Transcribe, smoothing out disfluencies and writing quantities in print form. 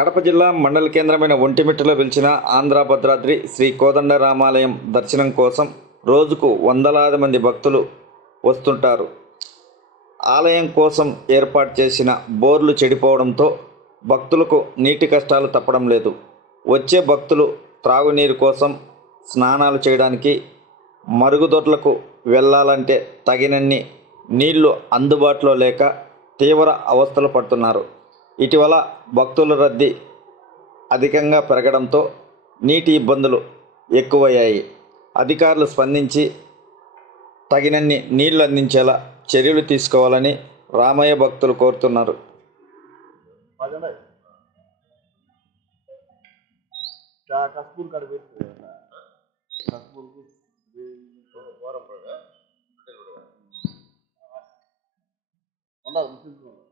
కడప జిల్లా మండల కేంద్రమైన ఒంటిమిట్టలో వెలిసిన ఆంధ్ర భద్రాద్రి శ్రీ కోదండరామాలయం దర్శనం కోసం రోజుకు వందలాది మంది భక్తులు వస్తుంటారు. ఆలయం కోసం ఏర్పాటు చేసిన బోర్లు చెడిపోవడంతో భక్తులకు నీటి కష్టాలు తప్పడం లేదు. వచ్చే భక్తులు త్రాగునీరు కోసం, స్నానాలు చేయడానికి, మరుగుదొడ్లకు వెళ్ళాలంటే తగినన్ని నీళ్లు అందుబాటులో లేక తీవ్ర అవస్థలు పడుతున్నారు. ఇటీవల భక్తుల రద్దీ అధికంగా పెరగడంతో నీటి ఇబ్బందులు ఎక్కువయ్యాయి. అధికారులు స్పందించి తగినన్ని నీళ్లు అందించేలా చర్యలు తీసుకోవాలని రామయ్య భక్తులు కోరుతున్నారు. ఉండదు.